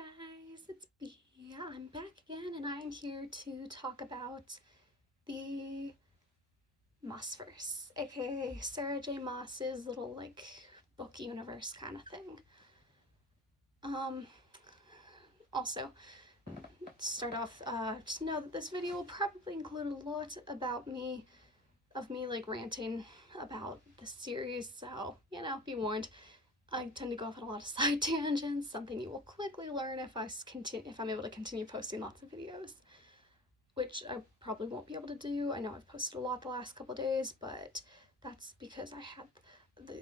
guys, it's B. I'm back again and I'm here to talk about the Maasverse, aka Sarah J. Maas's little book universe kind of thing. Also, to start off, just know that this video will probably include a lot about me, ranting about the series, so, be warned. I tend to go off on a lot of side tangents, something you will quickly learn if I'm able to continue posting lots of videos, which I probably won't be able to do. I know I've posted a lot the last couple days, but that's because I had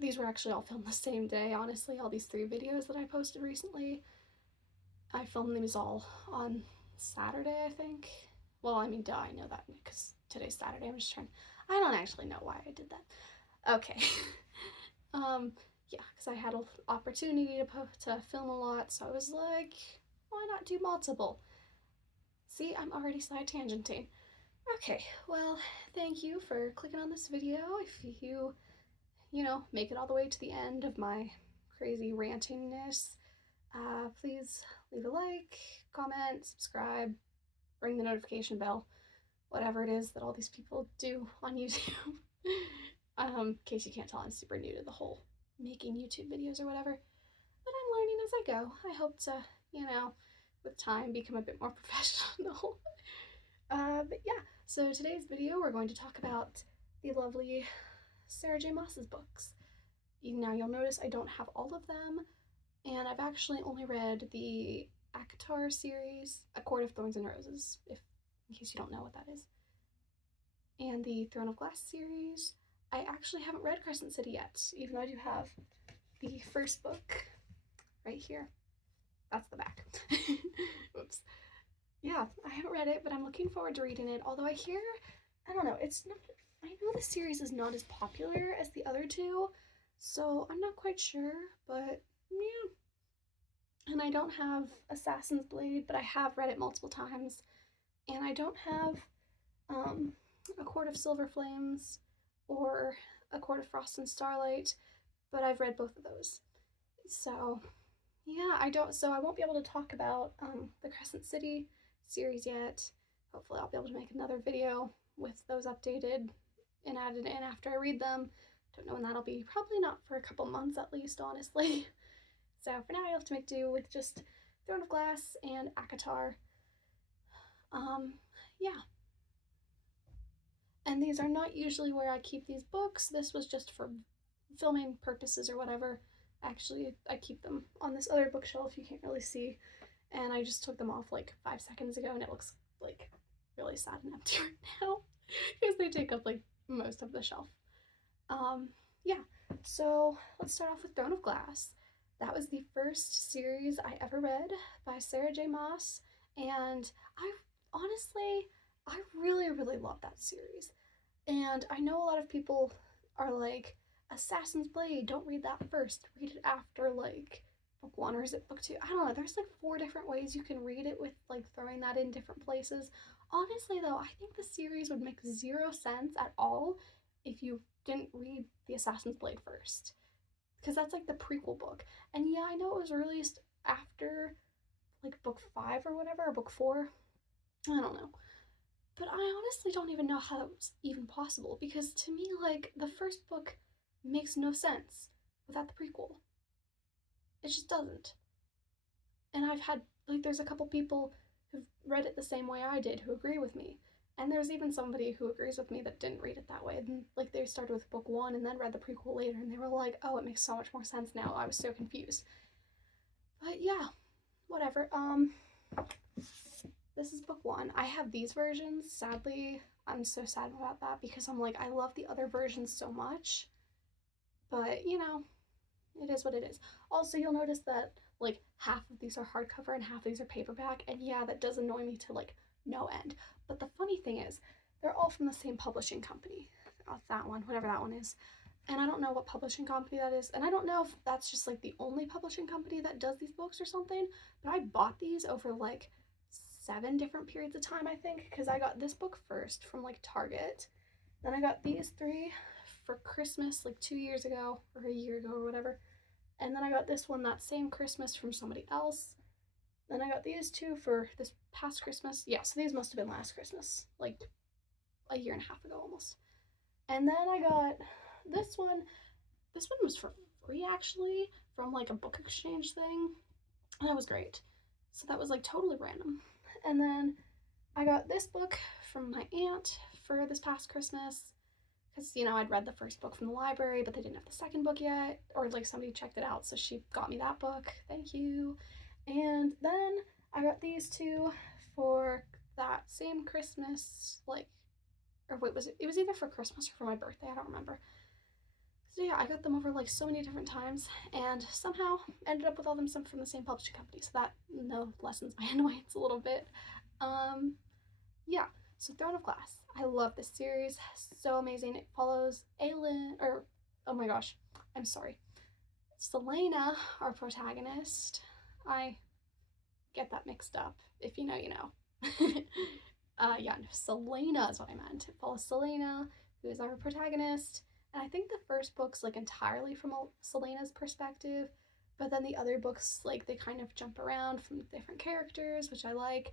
these were actually all filmed the same day. Honestly, all these 3 videos that I posted recently, I filmed these all on Saturday, I think. Well, I mean, duh, I know that because today's Saturday. I'm just trying. I don't actually know why I did that. Okay. Yeah, because I had an opportunity to film a lot, so I was like, why not do multiple? See, I'm already side tangenting. Okay, well, thank you for clicking on this video. If you make it all the way to the end of my crazy rantingness, please leave a like, comment, subscribe, ring the notification bell, whatever it is that all these people do on YouTube. In case you can't tell, I'm super new to the whole making YouTube videos or whatever, but I'm learning as I go. I hope to, with time become a bit more professional. But yeah, so today's video we're going to talk about the lovely Sarah J. Maas's books. Now you'll notice I don't have all of them, and I've actually only read the iykyk series, A Court of Thorns and Roses, in case you don't know what that is, and the Throne of Glass series. I actually haven't read Crescent City yet, even though I do have the first book right here. That's the back. Oops. Yeah, I haven't read it, but I'm looking forward to reading it. Although I don't know, I know the series is not as popular as the other 2, so I'm not quite sure, but yeah. And I don't have Assassin's Blade, but I have read it multiple times. And I don't have A Court of Silver Flames or A Court of Frost and Starlight, but I've read both of those. So yeah, so I won't be able to talk about the Crescent City series yet. Hopefully I'll be able to make another video with those updated and added in after I read them. Don't know when that'll be. Probably not for a couple months at least, honestly. So for now, I have to make do with just Throne of Glass and iykyk. Yeah. And these are not usually where I keep these books. This was just for filming purposes or whatever. Actually, I keep them on this other bookshelf you can't really see. And I just took them off like 5 seconds ago, and it looks like really sad and empty right now because they take up like most of the shelf. Yeah, so let's start off with Throne of Glass. That was the first series I ever read by Sarah J. Maas, and I really, really love that series. And I know a lot of people are like, Assassin's Blade, don't read that first, read it after like book 1, or is it book 2? I don't know, there's like 4 different ways you can read it with like throwing that in different places. Honestly though, I think the series would make 0 sense at all if you didn't read the Assassin's Blade first, because that's like the prequel book. And yeah, I know it was released after like book 5 or whatever, or book 4, I don't know. But I honestly don't even know how that was even possible, because to me, like, the first book makes no sense without the prequel. It just doesn't. And I've had, like, there's a couple people who've read it the same way I did who agree with me. And there's even somebody who agrees with me that didn't read it that way. And, like, they started with book 1 and then read the prequel later, and they were like, oh, it makes so much more sense now. I was so confused. But yeah, whatever. This is book 1. I have these versions. Sadly, I'm so sad about that because I'm like, I love the other versions so much. But, it is what it is. Also, you'll notice that, like, half of these are hardcover and half of these are paperback. And yeah, that does annoy me to, like, no end. But the funny thing is, they're all from the same publishing company. That one, whatever that one is. And I don't know what publishing company that is. And I don't know if that's just, like, the only publishing company that does these books or something. But I bought these over, like, 7 different periods of time, I think, because I got this book first from like Target, then I got these 3 for Christmas like 2 years ago or a year ago or whatever, and then I got this one that same Christmas from somebody else, Then I got these two for this past Christmas. Yeah, so these must have been last Christmas, like a year and a half ago almost. And then I got this one. This one was for free actually, from like a book exchange thing. And that was great. So that was like totally random. And then I got this book from my aunt for this past Christmas. Because, you know, I'd read the first book from the library, but they didn't have the second book yet. Or like somebody checked it out, so she got me that book. Thank you. And then I got these two for that same Christmas, like, or wait, it was either for Christmas or for my birthday, I don't remember. So yeah, I got them over like so many different times, and somehow ended up with all them some from the same publishing company. So that lessens my annoyance a little bit. Yeah. So Throne of Glass, I love this series. So amazing. It follows oh my gosh, I'm sorry, Selena, our protagonist. I get that mixed up. If you know, you know. Yeah, no, Selena is what I meant. It follows Selena, who is our protagonist, and I think the first book's like entirely from Selena's perspective, but then the other books, like, they kind of jump around from different characters, which I like.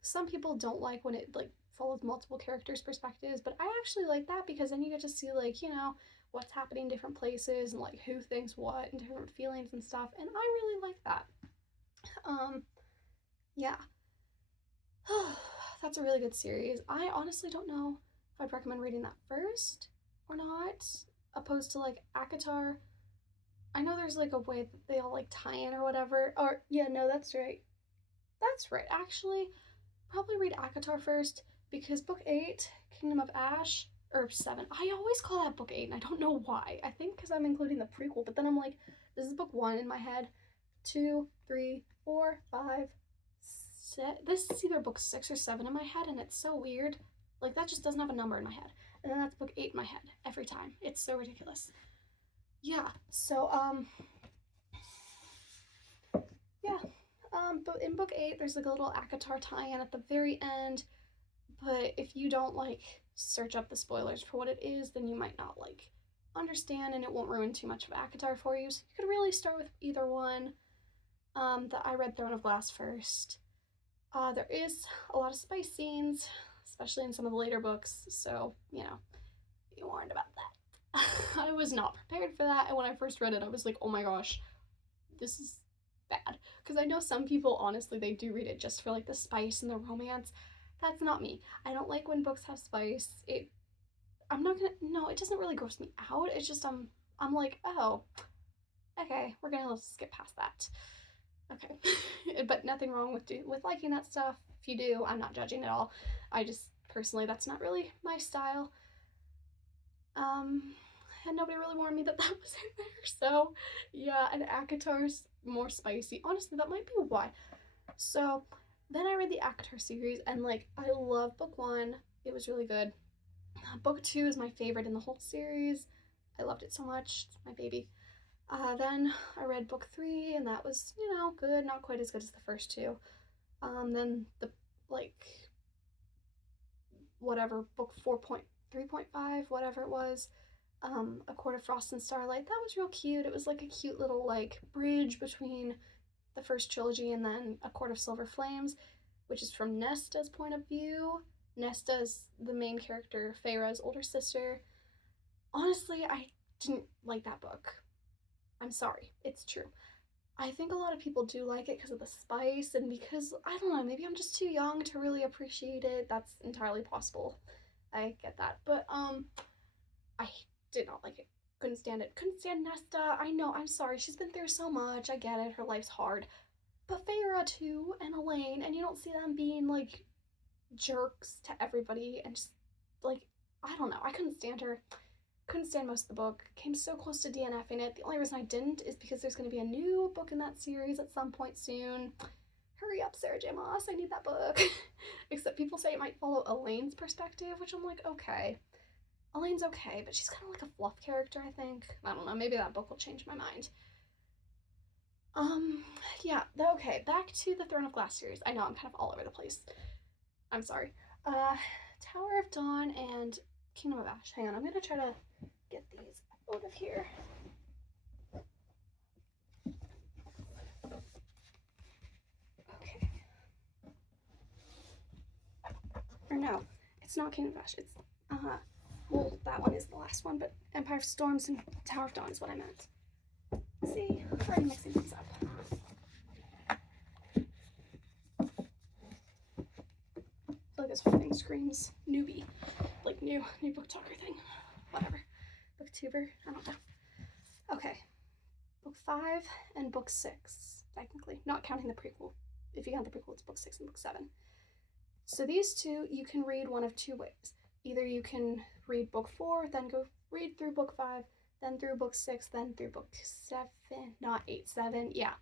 Some people don't like when it like follows multiple characters' perspectives, but I actually like that because then you get to see, like, you know, what's happening in different places and like who thinks what and different feelings and stuff, and I really like that. Yeah. That's a really good series. I honestly don't know if I'd recommend reading that first or not, opposed to like ACOTAR. I know there's like a way that they all like tie in or whatever. Or yeah, no, that's right. That's right. Actually, probably read ACOTAR first, because book 8, Kingdom of Ash, or 7. I always call that book 8 and I don't know why. I think because I'm including the prequel, but then I'm like, this is book 1 in my head. 2, 3, 4, 5, this is either book 6 or 7 in my head, and it's so weird. Like, that just doesn't have a number in my head. And then that's book 8 in my head every time. It's so ridiculous. Yeah, so, yeah. But in book 8, there's like a little ACOTAR tie-in at the very end. But if you don't like search up the spoilers for what it is, then you might not like understand, and it won't ruin too much of ACOTAR for you. So you could really start with either one. That I read Throne of Glass first. There is a lot of spice scenes, especially in some of the later books, so, you know, be warned about that. I was not prepared for that, and when I first read it, I was like, oh my gosh, this is bad. Because I know some people, honestly, they do read it just for, like, the spice and the romance. That's not me. I don't like when books have spice. It doesn't really gross me out. It's just, I'm like, oh, okay, we're gonna skip past that. Okay. But nothing wrong with liking that stuff. If you do, I'm not judging at all. I just, personally, that's not really my style. And nobody really warned me that that was in there, so yeah, and ACOTAR's more spicy. Honestly, that might be why. So then I read the ACOTAR series, and like, I love book 1. It was really good. Book 2 is my favorite in the whole series. I loved it so much. It's my baby. Then I read book 3, and that was, you know, good. Not quite as good as the first 2. Then the, like, whatever, book 4.3.5, whatever it was, A Court of Frost and Starlight, that was real cute. It was like a cute little, like, bridge between the first trilogy and then A Court of Silver Flames, which is from Nesta's point of view. Nesta's the main character, Feyre's older sister. Honestly, I didn't like that book. I'm sorry, it's true. I think a lot of people do like it because of the spice, and because, I don't know, maybe I'm just too young to really appreciate it. That's entirely possible. I get that. But, I did not like it. Couldn't stand it. Couldn't stand Nesta. I know, I'm sorry. She's been through so much. I get it. Her life's hard. But Feyre, too, and Elaine, and you don't see them being, like, jerks to everybody, and just, like, I don't know. I couldn't stand her. Couldn't stand most of the book. Came so close to DNFing it. The only reason I didn't is because there's going to be a new book in that series at some point soon. Hurry up, Sarah J. Maas. I need that book. Except people say it might follow Elaine's perspective, which I'm like, okay. Elaine's okay, but she's kind of like a fluff character, I think. I don't know. Maybe that book will change my mind. Yeah. Okay. Back to the Throne of Glass series. I know I'm kind of all over the place. I'm sorry. Tower of Dawn and Kingdom of Ash. Hang on. I'm going to try to get these out of here. Okay. no, it's not Kingdom of Ash. It's, well, that one is the last one, but Empire of Storms and Tower of Dawn is what I meant. See, I'm already mixing things up. I feel like this whole thing screams newbie, like new book talker thing, whatever, booktuber, I don't know. Okay, book 5 and book 6, technically, not counting the prequel. If you count the prequel, it's book 6 and book 7. So these two, you can read one of two ways. Either you can read book 4, then go read through book 5, then through book 6, then through book 7, not 8, 7, yeah.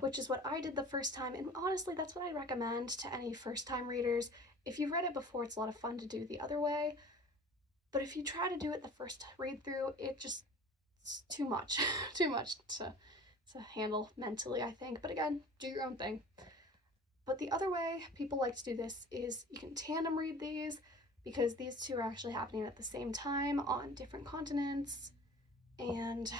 Which is what I did the first time, and honestly, that's what I recommend to any first-time readers. If you've read it before, it's a lot of fun to do the other way, but if you try to do it the first read-through, it's too much, too much to handle mentally, I think. But again, do your own thing. But the other way people like to do this is you can tandem read these, because these two are actually happening at the same time on different continents, and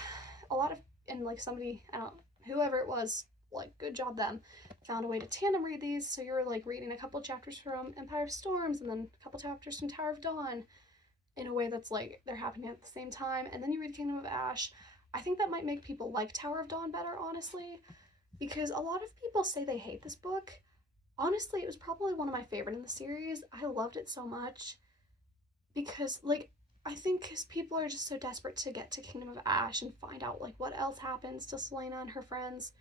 like somebody, I don't know, whoever it was, like, good job them, found a way to tandem read these, so you're like reading a couple chapters from Empire of Storms and then a couple chapters from Tower of Dawn in a way that's like they're happening at the same time, and then you read Kingdom of Ash. I think that might make people like Tower of Dawn better, honestly, because a lot of people say they hate this book. Honestly, it was probably one of my favorite in the series. I loved it so much because, like, I think because people are just so desperate to get to Kingdom of Ash and find out, like, what else happens to Selena and her friends.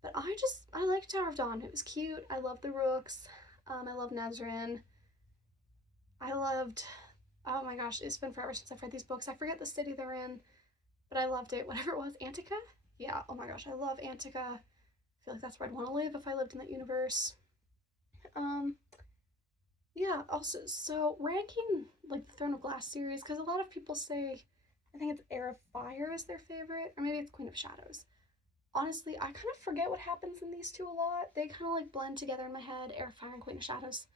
But I liked Tower of Dawn. It was cute. I loved the Rooks. I love Nezrin. Oh my gosh, it's been forever since I've read these books. I forget the city they're in, but I loved it. Whatever it was, Antica? Yeah, oh my gosh, I love Antica. I feel like that's where I'd want to live if I lived in that universe. Yeah, also, so ranking, like, the Throne of Glass series, because a lot of people say, I think it's Heir of Fire is their favorite, or maybe it's Queen of Shadows. Honestly, I kind of forget what happens in these two a lot. They kind of, like, blend together in my head, Heir of Fire and Queen of Shadows.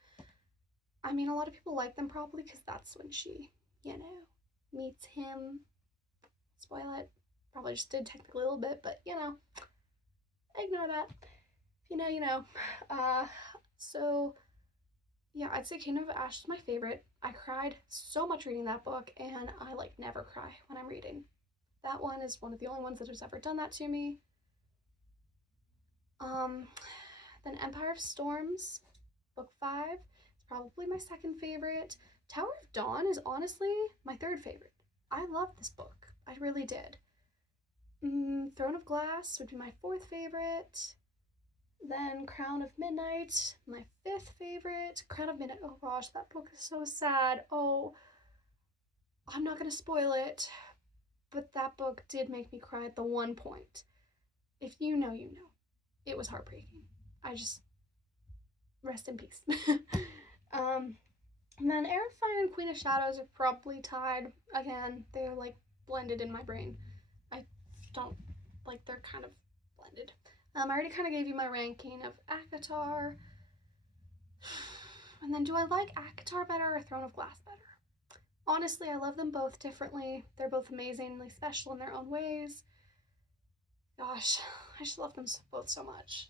I mean, a lot of people like them probably because that's when she, meets him. Spoil it. Probably just did technically a little bit, but, ignore that. If you know, you know. So, yeah, I'd say Kingdom of Ash is my favorite. I cried so much reading that book, and I, like, never cry when I'm reading. That one is one of the only ones that has ever done that to me. Then Empire of Storms, book 5, is probably my second favorite. Tower of Dawn is honestly my third favorite. I loved this book. I really did. Throne of Glass would be my fourth favorite. Then Crown of Midnight, my fifth favorite. Crown of Midnight, oh gosh, that book is so sad. Oh, I'm not gonna spoil it, but that book did make me cry at the one point. If you know, you know. It was heartbreaking. Rest in peace. And then Heir of Fire and Queen of Shadows are probably tied. Again, they're, like, blended in my brain. I don't, like, they're kind of blended. I already kind of gave you my ranking of ACOTAR. And then, do I like ACOTAR better or Throne of Glass better? Honestly, I love them both differently. They're both amazingly special in their own ways. Gosh, I just love them both so much.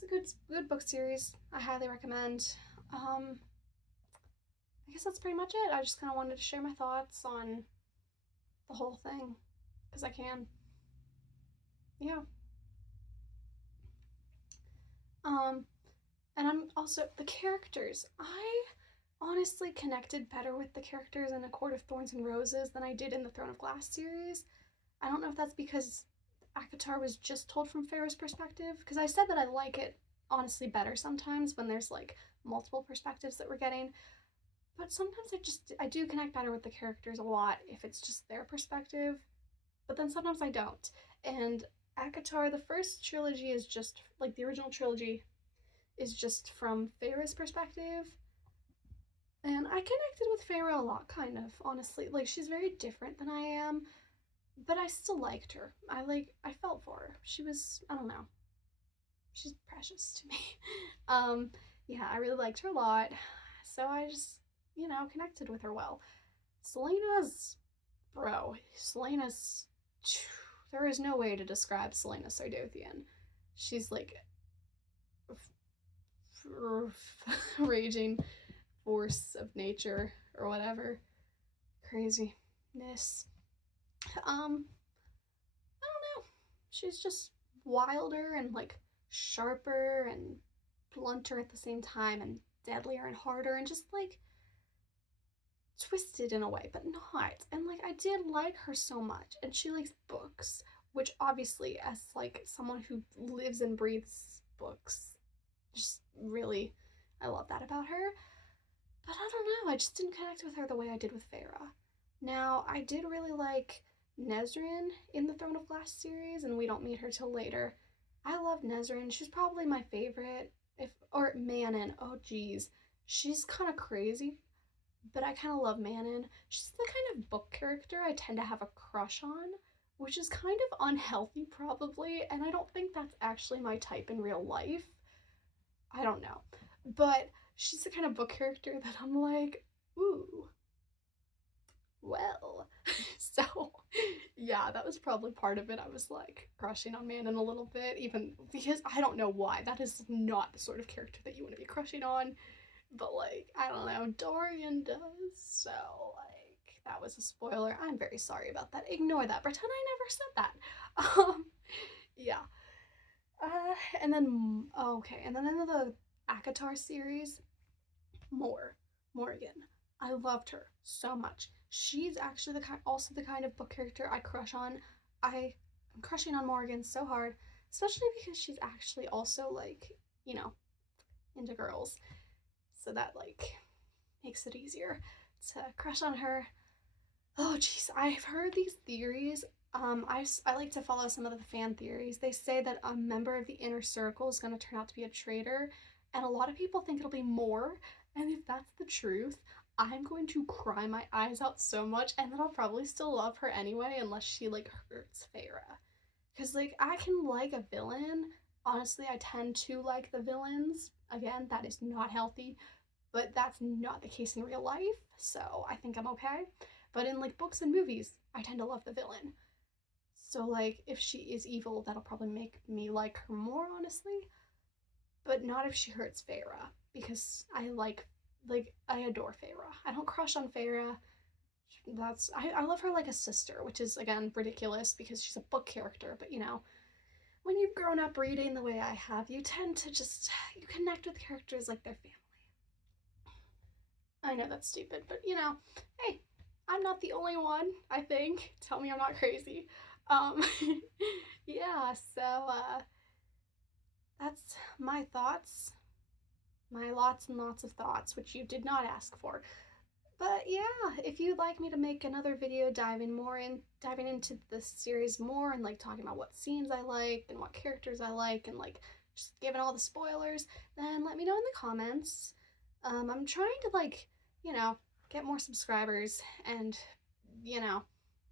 It's a good book series. I highly recommend. I guess that's pretty much it. I just kind of wanted to share my thoughts on the whole thing, because I can. Yeah. And I'm also, the characters. I honestly connected better with the characters in A Court of Thorns and Roses than I did in the Throne of Glass series. I don't know if that's because ACOTAR was just told from Feyre's perspective, because I said that I like it honestly better sometimes when there's, like, multiple perspectives that we're getting, but sometimes I do connect better with the characters a lot if it's just their perspective, but then sometimes I don't. And ACOTAR, the first trilogy is just, like, the original trilogy is just from Feyre's perspective, and I connected with Feyre a lot, kind of, honestly. Like, she's very different than I am, but I still liked her. I felt for her. She was, I don't know, she's precious to me. Yeah, I really liked her a lot, so I just, connected with her well. Selena's, there is no way to describe Selena Sardothian. She's, like, raging force of nature or whatever. Craziness. I don't know. She's just wilder and like sharper and blunter at the same time and deadlier and harder and just like twisted in a way, but not. And like I did like her so much, and she likes books, which obviously, as like someone who lives and breathes books, just really, I love that about her. But I don't know, I just didn't connect with her the way I did with Feyre. Now, I did really like Nesrin in the Throne of Glass series, and we don't meet her till later. I love Nesrin. She's probably my favorite. Or Manon. Oh geez. She's kind of crazy, but I kind of love Manon. She's the kind of book character I tend to have a crush on, which is kind of unhealthy probably, and I don't think that's actually my type in real life. I don't know. But she's the kind of book character that I'm like, ooh, well. So, yeah, that was probably part of it. I was like crushing on Manon a little bit, even because I don't know why. That is not the sort of character that you want to be crushing on. But, like, I don't know, Dorian does. So, like, that was a spoiler. I'm very sorry about that. Ignore that. Pretend I never said that. Yeah. And then, okay, and then in the ACOTAR series, Morgan. I loved her so much. She's actually also the kind of book character I crush on. I'm crushing on Morgan so hard, especially because she's actually also like, you know, into girls. So that like makes it easier to crush on her. Oh jeez, I've heard these theories. I like to follow some of the fan theories. They say that a member of the inner circle is going to turn out to be a traitor, and a lot of people think it'll be Mor. And if that's the truth, I'm going to cry my eyes out so much, and then I'll probably still love her anyway, unless she like hurts Feyre. Cause like I can like a villain. Honestly, I tend to like the villains. Again, that is not healthy, but that's not the case in real life. So I think I'm okay. But in like books and movies, I tend to love the villain. So like if she is evil, that'll probably make me like her more, honestly. But not if she hurts Feyre, because I adore Feyre. I don't crush on Feyre. I love her like a sister, which is again ridiculous because she's a book character, but you know, when you've grown up reading the way I have, you tend to you connect with characters like their family. I know that's stupid, but you know, hey, I'm not the only one, I think. Tell me I'm not crazy. Um, yeah, so that's my thoughts. My lots and lots of thoughts, which you did not ask for. But yeah, if you'd like me to make another video diving into this series more and like talking about what scenes I like and what characters I like and like just giving all the spoilers, then let me know in the comments. I'm trying to like, you know, get more subscribers and, you know,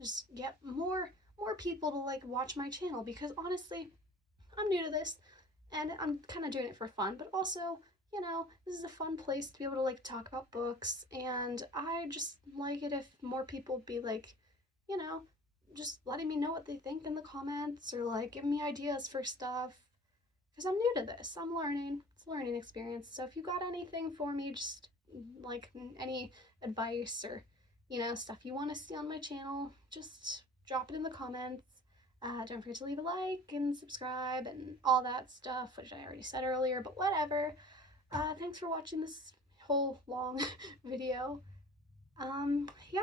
just get more people to like watch my channel, because honestly, I'm new to this and I'm kind of doing it for fun, but also, you know, this is a fun place to be able to like talk about books, and I just like it if more people would be like, you know, just letting me know what they think in the comments or like giving me ideas for stuff, because I'm new to this. I'm learning. It's a learning experience. So if you got anything for me, just like any advice or, you know, stuff you want to see on my channel, just drop it in the comments. Don't forget to leave a like and subscribe and all that stuff, which I already said earlier, but whatever. Thanks for watching this whole long video. Yeah.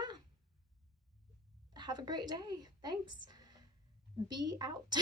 Have a great day. Thanks. Be out.